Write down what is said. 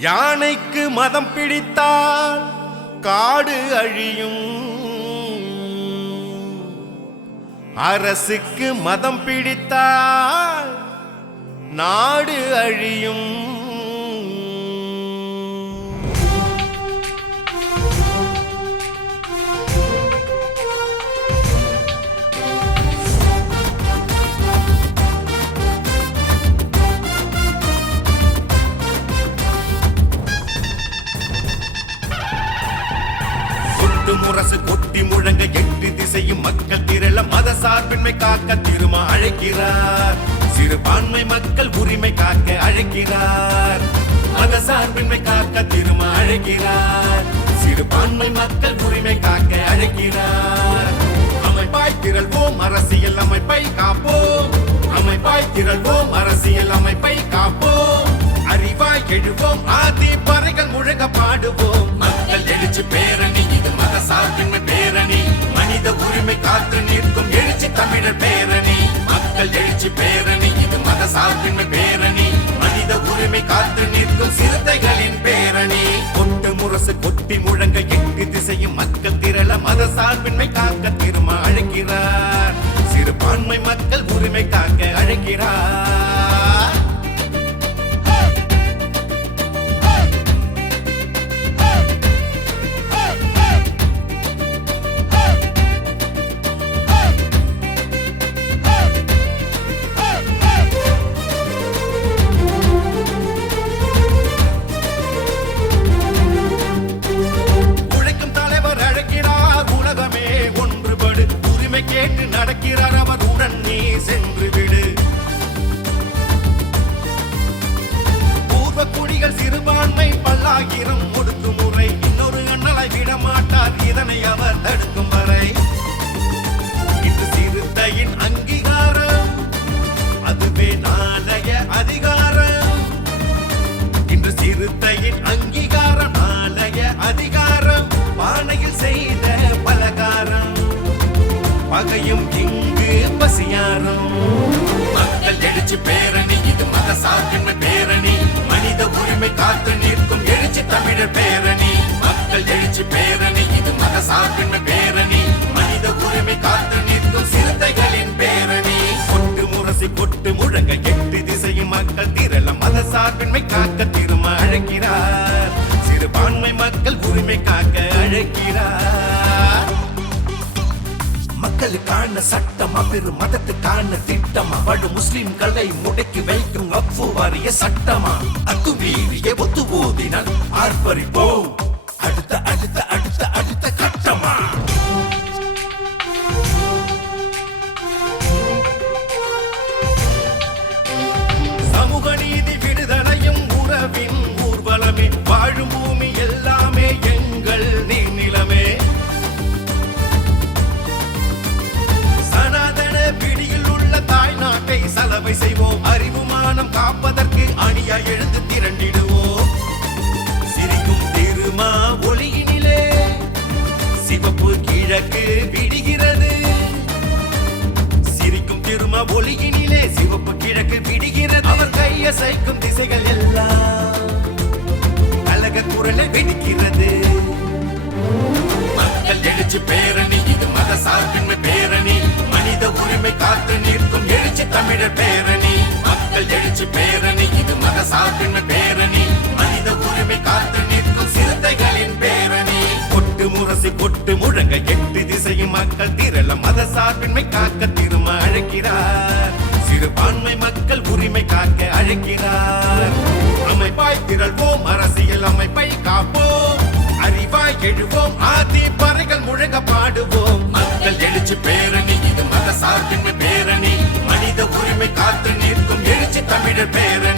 யானைக்கு மதம் பிடித்தால் காடு அழியும். அரசுக்கு மதம் பிடித்தால் நாடு அழியும். முரசு கொட்டி முழங்க எட்டு திசையும் மக்கள் திரள மத சார்பின்மை காக்க திருமா அழைக்கிறார். சிறுபான்மை மக்கள் உரிமை காக்க அழைக்கிறார். மத சார்பின்மை காக்க திருமா அழைக்கிறார். சிறுபான்மை மக்கள் உரிமை காக்க அழைக்கிறார். அமைப்பாய் திரள்வோம் அரசியல் அமைப்பை காப்போம். அமைப்பாய் திரள்வோம் அரசியல் அமைப்பை காப்போம். அறிவாய் எழுவோம் ஆதி பறைகள் முழங்க பாடுவோம். மக்கள் எழுச்சி பேரணி இது பேரணி. மனித உரிமை காத்து நிற்கும் எழுச்சி தமிழர் பேரணி. மக்கள் எழுச்சி பேரணி இது மத சார்பின்மை பேரணி. மனித உரிமை காத்து நிற்கும் சிறுத்தைகளின் பேரணி. கொட்டு முரசு கொட்டி முழங்க எட்டு திசையும் மக்கள் திரள மத சார்பின்மை காக்க திரும்ப அழைக்கிறார். சிறுபான்மை மக்கள் உரிமை காக்க அழைக்கிறார். நடக்கிறார் நீ சென்று விடு. பூர்வ குடிகள் சிறுபான்மை பல்லாயிரம் ஒடுக்கும் முறை. இன்னொரு அண்ணலை விட மாட்டார் இதனை அவர் தடுக்கும் வரை. இது சிறுத்தையின் அங்கீகாரம் அதுவே நாளைய அதிகாரம். இன்று சிறுத்தையின் அங்கீகாரம் நாளைய அதிகாரம். பானையில் செய்த பலகாரம். பகையும் இங்கு பசியாரும் மக்கள் எழுச்சி பேரணி இது மத சார்பின்மை பேரணி. மனித உரிமை காத்து நிற்கும் எழுச்சி தமிழர் பேரணி. மக்களுக்கான சட்டம் பெரு மதத்துக்கான திட்டம். அவடு முஸ்லிம்களை முடக்கி வைக்கும் அப்பு வாரிய சட்டமா. அத்துமீறிய ஒத்து ஓதினால் ஆர்ப்பரிப்போம். அடுத்த அடுத்த கலவை செய்வோம். அறிவுமானம் காப்பதற்கு அணியா எழுந்து திரண்டிடுவோம். சிரிக்கும் திருமா ஒளியினிலே. சிவப்பு கிழக்கு விடுகிறது. சிரிக்கும் திருமா ஒளியினிலே. சிவப்பு கிழக்கு விடுகிறது. அவர் கையசைக்கும் திசைகள் எல்லாம் அழக குரலை வெடிக்கிறது. மக்கள் எழுச்சி பேரணி தமிழர் பேரணி மக்கள் எழுச்சி பேரணி இது மத சார்பின்மை பேரணி. மனித உரிமை காத்து நிற்கும் சிறுத்தைகளின் பேரணி. கொட்டு முரசு கொட்டு முழங்க எட்டு திசையும் மக்கள் திரள மத சார்பின்மை காக்க திரும்ப அழைக்கிறார். சிறுபான்மை மக்கள் உரிமை காக்க அழைக்கிறார். அமைப்பாய் திரள்வோம் அரசியல் அமைப்பை காப்போம். அறிவாய் எழுவோம் ஆதி பறைகள் முழங்க பாடுவோம். மக்கள் எழுச்சி பேரணி இது மத சார்பின்மை பேரணி காத்து நிற்கும் எழுச்சி தமிழர் பேரு.